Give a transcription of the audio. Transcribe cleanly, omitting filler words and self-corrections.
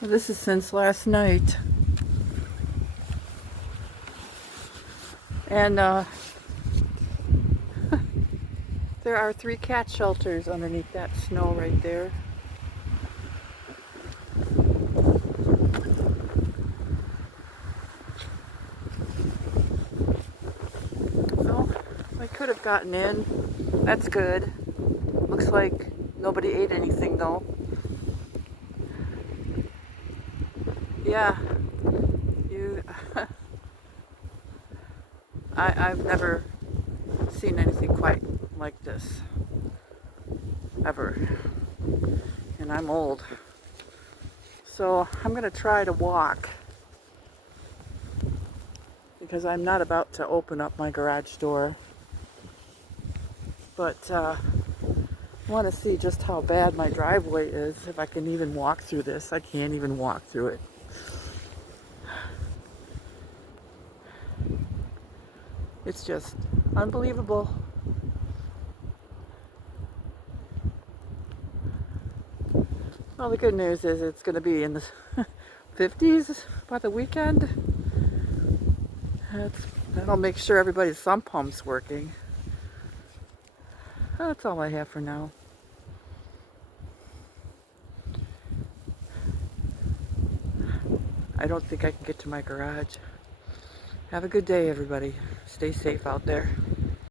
Well, this is since last night. And there are 3 cat shelters underneath that snow right there. So I could have gotten in. That's good. Looks like nobody ate anything though. Yeah, you. I've never seen anything quite like this ever, and I'm old, so I'm gonna try to walk because I'm not about to open up my garage door, but I want to see just how bad my driveway is. If I can even walk through this. I can't even walk through it. It's just unbelievable. Well, the good news is it's going to be in the 50s by the weekend. That'll make sure everybody's sump pump's working. That's all I have for now. I don't think I can get to my garage. Have a good day, everybody. Stay safe out there.